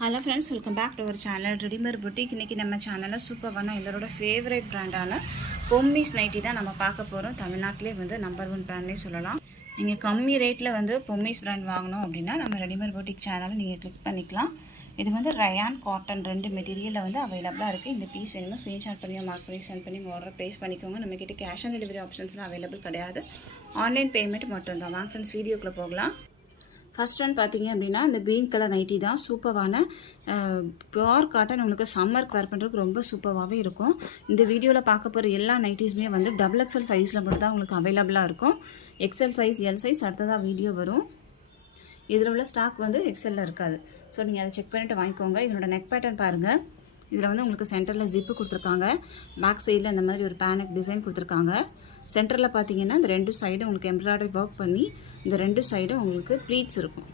Hello friends, welcome back to our channel readymade boutique. இன்றைக்கி நம்ம சேனலில் சூப்பரான எல்லாரோட ஃபேவரட் பிராண்டான பொம்மிஸ் நைட்டி தான் நம்ம பார்க்க போகிறோம். தமிழ்நாட்டிலே வந்து நம்பர் 1 பிராண்ட்னே சொல்லலாம். நீங்கள் கம்மி ரேட்டில் வந்து பொம்மிஸ் பிராண்ட் வாங்கணும் அப்படின்னா நம்ம ரெடிமேட் புட்டிக் சேனலை நீங்கள் கிளிக் பண்ணிக்கலாம். இது வந்து ரயான் காட்டன் 2 மெட்டீரியலில் வந்து அவைலபிளாக இருக்குது. இந்த பீஸ் வேணுமோ ஸ்க்ரீன்ஷாட் பண்ணி மார்க் பண்ணி சென்ட் பண்ணி ஆர்டர் ப்ளேஸ் பண்ணிக்கோங்க. நம்மக்கிட்ட கேஷ் ஆன் டெலிவரி ஆப்ஷன்ஸ்லாம் அவைலபிள் கிடையாது, ஆன்லைன் பேமெண்ட் மட்டும் தான். வாங்க ஃப்ரெண்ட்ஸ், வீடியோக்குள்ளே போகலாம். ஃபர்ஸ்ட் ஒன் பார்த்தீங்க அப்படின்னா இந்த க்ரீன் கலர் நைட்டி தான். சூப்பரான பியோர் காட்டன், உங்களுக்கு சம்மருக்கு வேர் பண்ணுறதுக்கு ரொம்ப சூப்பராகவே இருக்கும். இந்த வீடியோவில் பார்க்க போகிற எல்லா நைட்டிஸுமே வந்து XXL சைஸில் மட்டும் தான் உங்களுக்கு அவைலபிளாக இருக்கும். XL சைஸ், L சைஸ் அடுத்ததாக வீடியோ வரும். இதில் உள்ள ஸ்டாக் வந்து XLல இருக்காது. ஸோ நீங்கள் அதை செக் பண்ணிவிட்டு வாங்கிக்கோங்க. இதனோட நெக் பேட்டர்ன் பாருங்கள். இதில் வந்து உங்களுக்கு சென்டரில் ஜிப்பு கொடுத்துருக்காங்க. பேக் சைடில் இந்த மாதிரி ஒரு பேனக் டிசைன் கொடுத்துருக்காங்க. சென்டரில் பார்த்தீங்கன்னா இந்த 2 சைடும் உங்களுக்கு எம்ப்ராய்டரி ஒர்க் பண்ணி இந்த 2 சைடும் உங்களுக்கு ப்ளீட்ஸ் இருக்கும்.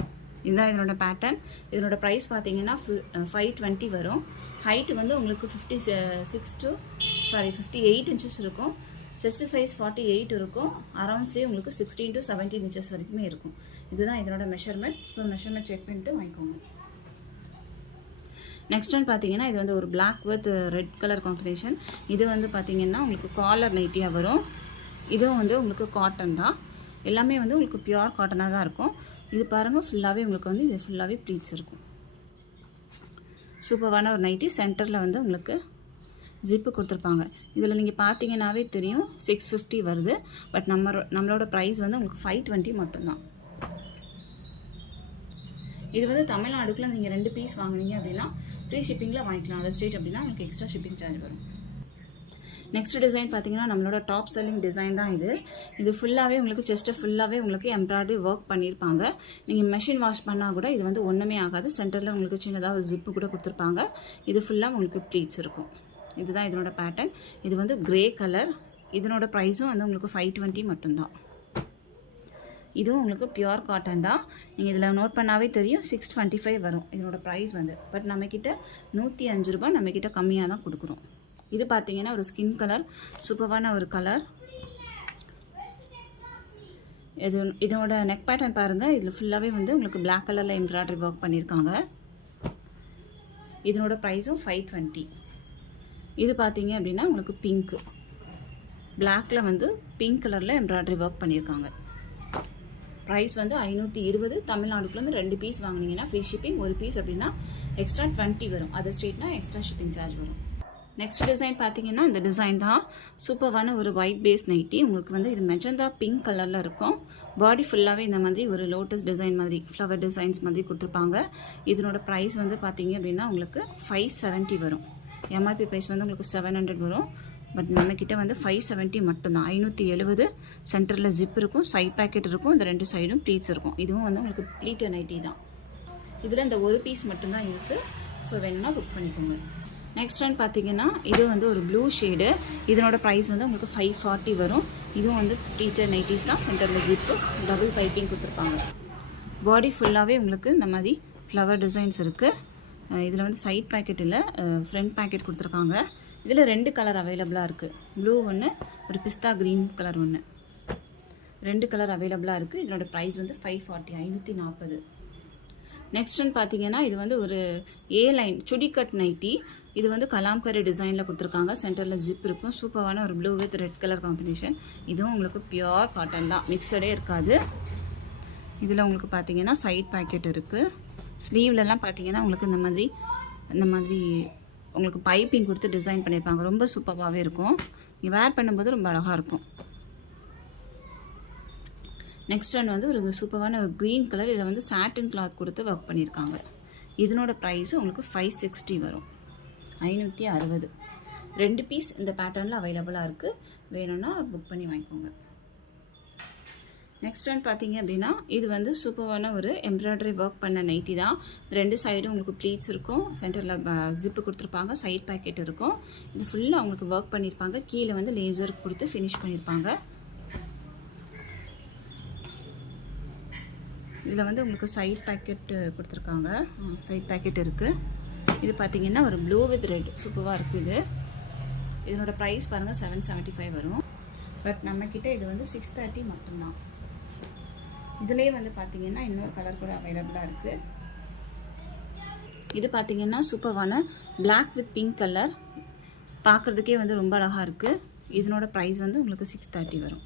இதுதான் இதனோட பேட்டர்ன். இதனோட ப்ரைஸ் பார்த்தீங்கன்னா 520 வரும். ஹைட்டு வந்து உங்களுக்கு 58 இன்ச்சஸ் இருக்கும். செஸ்ட் சைஸ் 48 இருக்கும். அரௌண்ட்ஸ்லேயே உங்களுக்கு 16 to 17 இன்ச்சஸ் வரைக்குமே இருக்கும். இதுதான் இதனோட மெஷர்மெண்ட். ஸோ மெஷர்மெண்ட் செக் பண்ணிட்டு வாங்கிக்கோங்க. நெக்ஸ்ட் ஒன் பார்த்தீங்கன்னா இது வந்து ஒரு black with red colour combination. இது வந்து பார்த்தீங்கன்னா உங்களுக்கு காலர் நைட்டியாக வரும். இதுவும் வந்து உங்களுக்கு காட்டன் தான். எல்லாமே வந்து உங்களுக்கு பியோர் காட்டனாக தான் இருக்கும். இது பாருங்கள், ஃபுல்லாகவே உங்களுக்கு வந்து இது ஃபுல்லாகவே ப்ளீட்ஸ் இருக்கும். சூப்பரான ஒரு நைட்டி. சென்டரில் வந்து உங்களுக்கு ஜிப்பு கொடுத்துருப்பாங்க. இதில் நீங்கள் பார்த்தீங்கன்னாவே தெரியும் 650 வருது. பட் நம்மளோட ப்ரைஸ் வந்து உங்களுக்கு 520 மட்டும்தான். இது வந்து தமிழ்நாடுக்குள்ள நீங்கள் 2 பீஸ் வாங்கினீங்க அப்படின்னா ஃப்ரீ ஷிப்பிங்கில் வாங்கிக்கலாம். அதர் ஸ்டேட் அப்படின்னா உங்களுக்கு எக்ஸ்ட்ரா ஷிப்பிங் சார்ஜ் வரும். நெக்ஸ்ட் டிசைன் பார்த்தீங்கன்னா நம்மளோட டாப் செல்லிங் டிசைன் தான் இது. இது ஃபுல்லாகவே உங்களுக்கு செஸ்ட்டு ஃபுல்லாகவே உங்களுக்கு எம்ப்ராய்டரி ஒர்க் பண்ணியிருப்பாங்க. நீங்கள் மெஷின் வாஷ் பண்ணால் கூட இது வந்து ஒன்றுமே ஆகாது. சென்டரில் உங்களுக்கு சின்னதாக ஒரு ஜிப்பு கூட கொடுத்துருப்பாங்க. இது ஃபுல்லாக உங்களுக்கு ப்ளீட்ஸ் இருக்கும். இதுதான் இதனோட பேட்டர்ன். இது வந்து கிரே கலர். இதனோட ப்ரைஸும் வந்து உங்களுக்கு 520 மட்டும்தான். இதுவும் உங்களுக்கு பியோர் காட்டன் தான். நீங்கள் இதில் நோட் பண்ணாவே தெரியும் 625 வரும் இதனோட ப்ரைஸ் வந்து. பட் நம்மக்கிட்ட 105 ரூபாய் நம்மக்கிட்ட கம்மியாக தான் கொடுக்குறோம். இது பார்த்தீங்கன்னா ஒரு ஸ்கின் கலர், சூப்பரான ஒரு கலர். இதனோட நெக் பேட்டர்ன் பாருங்கள். இதில் ஃபுல்லாகவே வந்து உங்களுக்கு பிளாக் கலரில் எம்ப்ராய்டரி ஒர்க் பண்ணியிருக்காங்க. இதனோட ப்ரைஸும் 520. இது பார்த்தீங்க அப்படின்னா உங்களுக்கு பிங்க்கு, பிளாக்கில் வந்து பிங்க் கலரில் எம்ப்ராய்டரி ஒர்க் பண்ணியிருக்காங்க. ப்ரைஸ் வந்து 520. தமிழ்நாடுக்குள்ளேருந்து 2 பீஸ் வாங்கினீங்கன்னா ஃப்ரீ ஷிப்பிங். ஒரு பீஸ் அப்படின்னா எக்ஸ்ட்ரா 20 வரும். அதர் ஸ்டேட்னா எக்ஸ்ட்ரா ஷிப்பிங் சார்ஜ் வரும். நெக்ஸ்ட் டிசைன் பார்த்தீங்கன்னா இந்த டிசைன் தான். சூப்பரான ஒரு ஒயிட் பேஸ் நைட்டி. உங்களுக்கு வந்து இது மெஜந்தா பிங்க் கலரில் இருக்கும். பாடி ஃபுல்லாகவே இந்த மாதிரி ஒரு லோட்டஸ் டிசைன் மாதிரி ஃப்ளவர் டிசைன்ஸ் மாதிரி கொடுத்துருப்பாங்க. இதனோட ப்ரைஸ் வந்து பார்த்தீங்க அப்படின்னா உங்களுக்கு 570 வரும். எம்ஆர்பி ப்ரைஸ் வந்து உங்களுக்கு 700 வரும். பட் நம்மக்கிட்ட வந்து 570 மட்டும்தான். 570. சென்டரில் ஜிப் இருக்கும், சைட் பேக்கெட் இருக்கும், இந்த 2 சைடும் ப்ளீட்ஸ் இருக்கும். இதுவும் வந்து உங்களுக்கு ப்ளீட்டட் நைட்டி தான். இதில் இந்த ஒரு பீஸ் மட்டும்தான் இருக்குது. ஸோ வேணும்னா புக் பண்ணிக்கோங்க. நெக்ஸ்ட் ஒன் பார்த்தீங்கன்னா இது வந்து ஒரு ப்ளூ ஷேடு. இதனோட ப்ரைஸ் வந்து உங்களுக்கு 540 வரும். இதுவும் வந்து ப்ளீட்டட் நைட்டிஸ் தான். சென்டரில் ஜிப்பு, டபுள் பைப்பிங் கொடுத்துருப்பாங்க. பாடி ஃபுல்லாகவே உங்களுக்கு இந்த மாதிரி ஃப்ளவர் டிசைன்ஸ் இருக்குது. இதில் வந்து சைட் பேக்கெட் இல்லை, ஃப்ரண்ட் பேக்கெட் கொடுத்துருக்காங்க. இதில் 2 கலர் அவைலபிளாக இருக்குது. ப்ளூ ஒன்று, ஒரு பிஸ்தா க்ரீன் கலர் ஒன்று. 2 கலர் அவைலபிளாக இருக்குது. இதனோட ப்ரைஸ் வந்து 540, 540. நெக்ஸ்ட் ஒன்று பார்த்தீங்கன்னா இது வந்து ஒரு ஏ லைன் சுடிக்கட் நைட்டி. இது வந்து கலாம்கரி டிசைனில் கொடுத்துருக்காங்க. சென்டரில் ஜிப் இருக்கும். சூப்பரான ஒரு blue with red colour combination. இதுவும் உங்களுக்கு பியோர் காட்டன் தான், மிக்சடே இருக்காது. இதில் உங்களுக்கு பார்த்தீங்கன்னா சைட் பேக்கெட் இருக்குது. ஸ்லீவ்லலாம் பார்த்தீங்கன்னா உங்களுக்கு இந்த மாதிரி உங்களுக்கு பைப்பிங் கொடுத்து டிசைன் பண்ணியிருப்பாங்க. ரொம்ப சூப்பராகவே இருக்கும். நீங்கள் வேர் பண்ணும்போது ரொம்ப அழகாக இருக்கும். நெக்ஸ்ட் ஒன் வந்து ஒரு சூப்பரான ஒரு க்ரீன் கலர். இதில் வந்து சாட்டின் கிளாத் கொடுத்து ஒர்க் பண்ணியிருக்காங்க. இதனோட ப்ரைஸும் உங்களுக்கு 560 வரும். 560. 2 பீஸ் இந்த பேட்டர்னில் அவைலபிளாக இருக்குது. வேணும்னா புக் பண்ணி வாங்கிக்கோங்க. நெக்ஸ்ட் ஒன் பார்த்தீங்க அப்படின்னா இது வந்து சூப்பரான ஒரு எம்ப்ராய்டரி ஒர்க் பண்ண நைட்டி தான். 2 சைடும் உங்களுக்கு ப்ளீட்ஸ் இருக்கும். சென்டரில் ஜிப்பு கொடுத்துருப்பாங்க, சைட் பேக்கெட் இருக்கும். இது ஃபுல்லாக உங்களுக்கு ஒர்க் பண்ணியிருப்பாங்க. கீழே வந்து லேசர் கொடுத்து ஃபினிஷ் பண்ணியிருப்பாங்க. இதில் வந்து உங்களுக்கு சைட் பேக்கெட் கொடுத்துருக்காங்க. சைட் பேக்கெட் இருக்குது. இது பார்த்தீங்கன்னா ஒரு ப்ளூ வித் ரெட் சூப்பராக இருக்குது. இதனோட ப்ரைஸ் பாருங்கள் 775 வரும். பட் நம்மக்கிட்ட இது வந்து 630 மட்டும்தான். இதுலேயே வந்து பார்த்தீங்கன்னா இன்னொரு கலர் கூட அவைலபிளாக இருக்குது. இது பார்த்தீங்கன்னா சூப்பரான பிளாக் வித் பிங்க் கலர், பார்க்குறதுக்கே வந்து ரொம்ப அழகாக இருக்குது. இதனோட ப்ரைஸ் வந்து உங்களுக்கு 630 வரும்.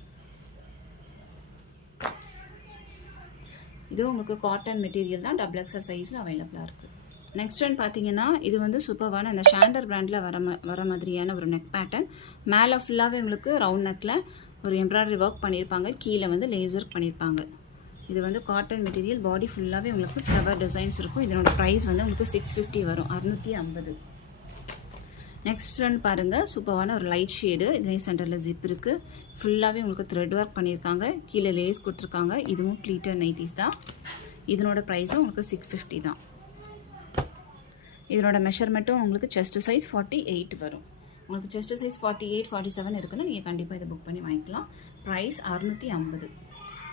இது உங்களுக்கு காட்டன் மெட்டீரியல் தான், XXL சைஸில் அவைலபிளாக இருக்குது. நெக்ஸ்ட் ஒன் பார்த்தீங்கன்னா இது வந்து சூப்பரான இந்த ஷாண்டர் பிராண்டில் வர மாதிரியான ஒரு நெக் பேட்டர்ன். மேலே ஃபுல்லாகவே உங்களுக்கு ரவுண்ட் நெக்கில் ஒரு எம்ப்ராய்டரி ஒர்க் பண்ணியிருப்பாங்க, கீழே வந்து லேஸ் ஒர்க் பண்ணியிருப்பாங்க. இது வந்து காட்டன் மெட்டீரியல், பாடி ஃபுல்லாகவே உங்களுக்கு ஃப்ளவர் டிசைன்ஸ் இருக்கும். இதனோட ப்ரைஸ் வந்து உங்களுக்கு 650 வரும், 650. நெக்ஸ்ட் ஒன் பாருங்கள், சூப்பரான ஒரு லைட் ஷேடு. இதே சென்டரில் ஜிப் இருக்குது, ஃபுல்லாகவே உங்களுக்கு த்ரெட் ஒர்க் பண்ணியிருக்காங்க, கீழே லேஸ் கொடுத்துருக்காங்க. இதுவும் ப்ளீட்டட் நைட்டிஸ் தான். இதனோட ப்ரைஸும் உங்களுக்கு 650 தான். இதனோட மெஷர்மெண்ட்டும் உங்களுக்கு செஸ்ட் சைஸ் 48 வரும். உங்களுக்கு செஸ்ட் சைஸ் 48, 47 இருக்குன்னா நீங்கள் கண்டிப்பாக இதை புக் பண்ணி வாங்கிக்கலாம். ப்ரைஸ் 650.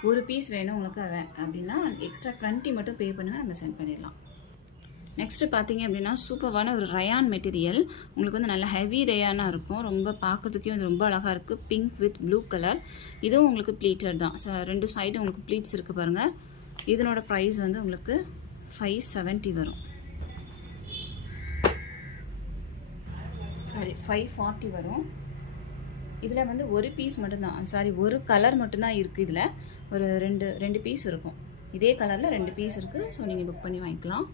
ஒரு பீஸ் வேணும் உங்களுக்கு அப்படின்னா எக்ஸ்ட்ரா 20 மட்டும் பே பண்ணுங்கள், நம்ம சென்ட் பண்ணிடலாம். நெக்ஸ்ட்டு பார்த்தீங்க அப்படின்னா சூப்பரான ஒரு ரயான் மெட்டீரியல். உங்களுக்கு வந்து நல்ல ஹெவி ரயானாக இருக்கும், ரொம்ப பார்க்குறதுக்கே வந்து ரொம்ப அழகாக இருக்குது. Pink with blue colour. இதுவும் உங்களுக்கு ப்ளீட்டட் தான், ரெண்டு சைடும் உங்களுக்கு ப்ளீட்ஸ் இருக்குது பாருங்கள். இதனோட ப்ரைஸ் வந்து உங்களுக்கு 570 வரும், சாரி 540 வரும். இதில் வந்து ஒரு பீஸ் மட்டும்தான், சாரி ஒரு கலர் மட்டும்தான் இருக்குது. இதில் ஒரு ரெண்டு பீஸ் இருக்கும், இதே கலரில் 2 பீஸ் இருக்குது. ஸோ நீங்கள் புக் பண்ணி வாங்கிக்கலாம்.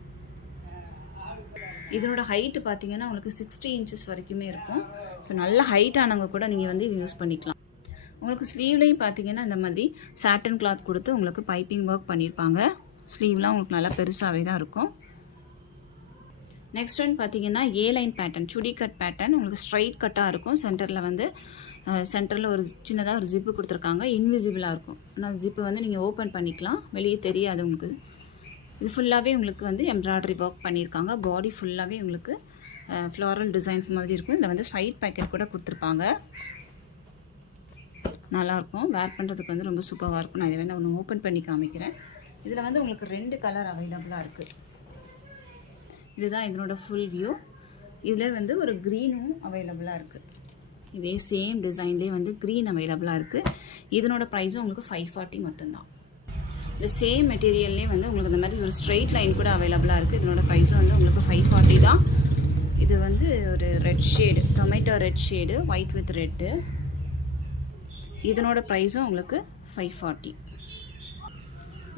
இதனோட ஹைட்டு பார்த்தீங்கன்னா உங்களுக்கு 60 inches வரைக்குமே இருக்கும். ஸோ நல்ல ஹைட்டானவங்க கூட நீங்கள் வந்து இது யூஸ் பண்ணிக்கலாம். உங்களுக்கு ஸ்லீவ்லேயும் பார்த்தீங்கன்னா இந்த மாதிரி சாட்டன் கிளாத் கொடுத்து உங்களுக்கு பைப்பிங் ஒர்க் பண்ணியிருப்பாங்க. ஸ்லீவ்லாம் உங்களுக்கு நல்லா பெருசாகவே தான் இருக்கும். நெக்ஸ்ட் ஒன் பார்த்தீங்கன்னா ஏ லைன் பேட்டர்ன், சுடி கட் பேட்டர்ன். உங்களுக்கு ஸ்ட்ரைட் கட்டாக இருக்கும். சென்டரில் ஒரு சின்னதாக ஒரு ஜிப்பு கொடுத்துருக்காங்க, இன்விசிபிளாக இருக்கும். ஆனால் ஜிப்பு வந்து நீங்கள் ஓப்பன் பண்ணிக்கலாம், வெளியே தெரியாது உங்களுக்கு. இது ஃபுல்லாகவே உங்களுக்கு வந்து எம்ப்ராய்டரி ஒர்க் பண்ணியிருக்காங்க. பாடி ஃபுல்லாகவே உங்களுக்கு ஃப்ளாரல் டிசைன்ஸ் மாதிரி இருக்கும். இதில் வந்து சைட் பேக்கெட் கூட கொடுத்துருப்பாங்க, நல்லாயிருக்கும். வேர் பண்ணுறதுக்கு வந்து ரொம்ப சூப்பராக இருக்கும். நான் இதை வேணால் ஒன்று ஓப்பன் பண்ணி காமிக்கிறேன். இதில் வந்து உங்களுக்கு 2 கலர் அவைலபிளாக இருக்குது. இதுதான் இதனோட ஃபுல் வியூ. இதில் வந்து ஒரு க்ரீனும் அவைலபிளாக இருக்குது. இதே சேம் டிசைன்லேயே வந்து க்ரீன் அவைலபிளாக இருக்குது. இதனோட ப்ரைஸும் உங்களுக்கு 540 மட்டும்தான். இந்த சேம் மெட்டீரியல்லே வந்து உங்களுக்கு இந்த மாதிரி ஒரு ஸ்ட்ரெயிட் லைன் கூட அவைலபிளாக இருக்குது. இதனோட ப்ரைஸும் வந்து உங்களுக்கு 540 தான். இது வந்து ஒரு red shade, tomato red shade, white with red. இதனோட ப்ரைஸும் உங்களுக்கு 540.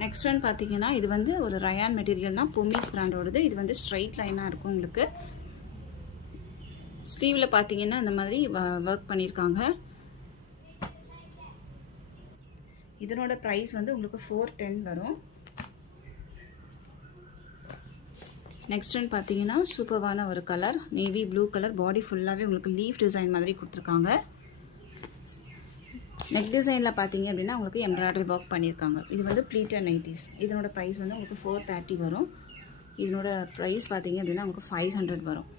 நெக்ஸ்ட் ஒன் பார்த்தீங்கன்னா இது வந்து ஒரு ரயான் மெட்டீரியல் தான், பொமிஸ் பிராண்டோடது. இது வந்து ஸ்ட்ரைட் லைனாக இருக்கும். உங்களுக்கு ஸ்லீவில் பார்த்தீங்கன்னா இந்த மாதிரி ஒர்க் பண்ணியிருக்காங்க. இதனோட ப்ரைஸ் வந்து உங்களுக்கு 410 வரும். நெக்ஸ்ட் ஒன் பார்த்தீங்கன்னா சூப்பரான ஒரு கலர், நேவி ப்ளூ கலர். பாடி ஃபுல்லாகவே உங்களுக்கு லீஃப் டிசைன் மாதிரி கொடுத்துருக்காங்க. நெக் டிசைனில் பார்த்தீங்க அப்படின்னா உங்களுக்கு எம்ப்ராய்டரி ஒர்க் பண்ணியிருக்காங்க. இது வந்து ப்ளீட்டட் நைட்டிஸ். இதனோட ப்ரைஸ் வந்து உங்களுக்கு 430 வரும். இதனோட ப்ரைஸ் பார்த்தீங்க அப்படின்னா உங்களுக்கு 500 வரும்.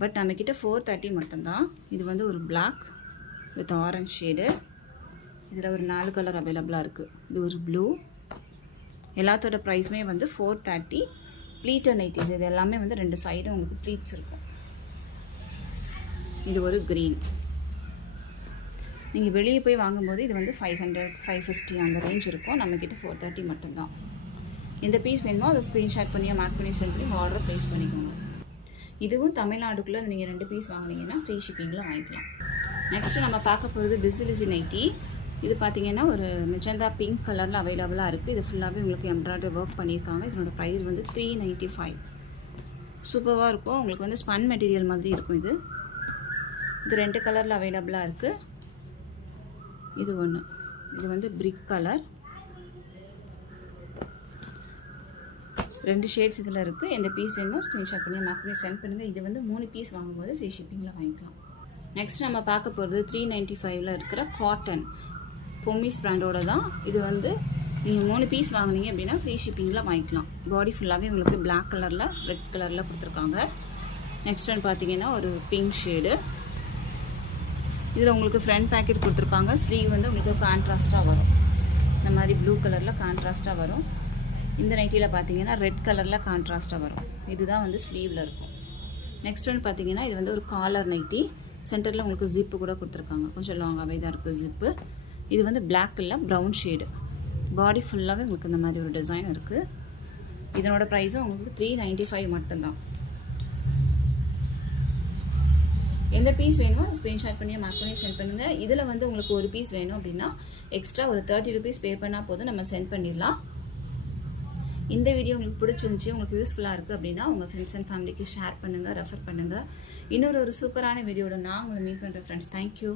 பட் நம்மக்கிட்ட 430 மட்டும்தான். இது வந்து ஒரு பிளாக் வித் ஆரஞ்ச் ஷேடு. இதில் ஒரு 4 கலர் அவைலபிளாக இருக்குது. இது ஒரு ப்ளூ. எல்லாத்தோட ப்ரைஸுமே வந்து 430. Pleated nighties. இது எல்லாமே வந்து 2 சைடும் உங்களுக்கு ப்ளீட்ஸ் இருக்கும். இது ஒரு க்ரீன். நீங்கள் வெளியே போய் வாங்கும்போது இது வந்து 500, 550 அந்த ரேஞ்ச் இருக்கும். நம்மக்கிட்ட 430 மட்டும்தான். எந்த பீஸ் வேணுமோ அதை ஸ்க்ரீன்ஷாட் பண்ணி மார்க் பண்ணி சென்ட் பண்ணி ஆர்டர் ப்ளேஸ் பண்ணிக்கோங்க. இதுவும் தமிழ்நாடுக்குள்ளே நீங்கள் 2 பீஸ் வாங்கினீங்கன்னா ஃப்ரீ ஷிப்பிங்கில் வாங்கிக்கலாம். நெக்ஸ்ட்டு நம்ம பார்க்க போகிறது பிசிலிசி நைட்டி. இது பார்த்தீங்கன்னா ஒரு மெஜந்தா பிங்க் கலரில் அவைலபிளாக இருக்குது. இது ஃபுல்லாகவே உங்களுக்கு எம்ப்ராய்டரி ஒர்க் பண்ணியிருக்காங்க. இதனோட ப்ரைஸ் வந்து 395. சூப்பராக இருக்கும். உங்களுக்கு வந்து ஸ்பன் மெட்டீரியல் மாதிரி இருக்கும். இது 2 கலரில் அவைலபிளாக இருக்குது. இது ஒன்று, இது வந்து பிரிக் கலர். 2 ஷேட்ஸ் இதில் இருக்குது. எந்த பீஸ் வேணுமோ ஸ்க்ரீன்ஷாட் பண்ணி மார்க் பண்ணி சென்ட் பண்ணுங்கள். இது வந்து 3 பீஸ் வாங்கும்போது ஃப்ரீ ஷிப்பிங்கில் வாங்கிக்கலாம். நெக்ஸ்ட் நம்ம பார்க்க போகிறது 395 இருக்கிற காட்டன் பொமிஸ் பிராண்டோட தான். இது வந்து நீங்கள் 3 பீஸ் வாங்கினீங்க அப்படின்னா ஃப்ரீ ஷிப்பிங்கில் வாங்கிக்கலாம். பாடி ஃபுல்லாகவே உங்களுக்கு பிளாக் கலரில் ரெட் கலரில் கொடுத்துருக்காங்க. நெக்ஸ்ட் ஒன் பார்த்தீங்கன்னா ஒரு பிங்க் ஷேடு. இதில் உங்களுக்கு ஃப்ரண்ட் பேக்கெட் கொடுத்துருப்பாங்க. ஸ்லீவ் வந்து உங்களுக்கு கான்ட்ராஸ்ட்டாக வரும். இந்த மாதிரி ப்ளூ கலரில் கான்ட்ராஸ்ட்டாக வரும். இந்த நைட்டியில் பார்த்தீங்கன்னா ரெட் கலரில் கான்ட்ராஸ்ட்டாக வரும். இதுதான் வந்து ஸ்லீவில் இருக்கும். நெக்ஸ்ட் ஒன் பார்த்தீங்கன்னா இது வந்து ஒரு காலர் நைட்டி. சென்டரில் உங்களுக்கு ஜிப்பு கூட கொடுத்துருக்காங்க. கொஞ்சம் லாங்காகவே தான் இருக்குது ஜிப்பு. இது வந்து பிளாக் இல்லை ப்ரௌன் ஷேடு. பாடி ஃபுல்லாகவே உங்களுக்கு இந்த மாதிரி ஒரு டிசைன் இருக்குது. இதனோட ப்ரைஸும் உங்களுக்கு 395 மட்டும்தான். எந்த பீஸ் வேணுமோ ஸ்க்ரீன்ஷாட் பண்ணி மார்க் பண்ணி சென்ட் பண்ணுங்கள். இதில் வந்து உங்களுக்கு ஒரு பீஸ் வேணும் அப்படின்னா எக்ஸ்ட்ரா ஒரு 30 rupees பே பண்ணால் போதும், நம்ம சென்ட் பண்ணிடலாம். இந்த வீடியோ உங்களுக்கு பிடிச்சிருந்துச்சி, உங்களுக்கு யூஸ்ஃபுல்லாக இருக்குது அப்படின்னா உங்கள் ஃப்ரெண்ட்ஸ் அண்ட் ஃபேமிலிக்கு ஷேர் பண்ணுங்கள், ரெஃபர் பண்ணுங்கள். இன்னொரு சூப்பரான வீடியோட நான் உங்களை மீட் பண்ணுறேன் ஃப்ரெண்ட்ஸ். தேங்க்யூ.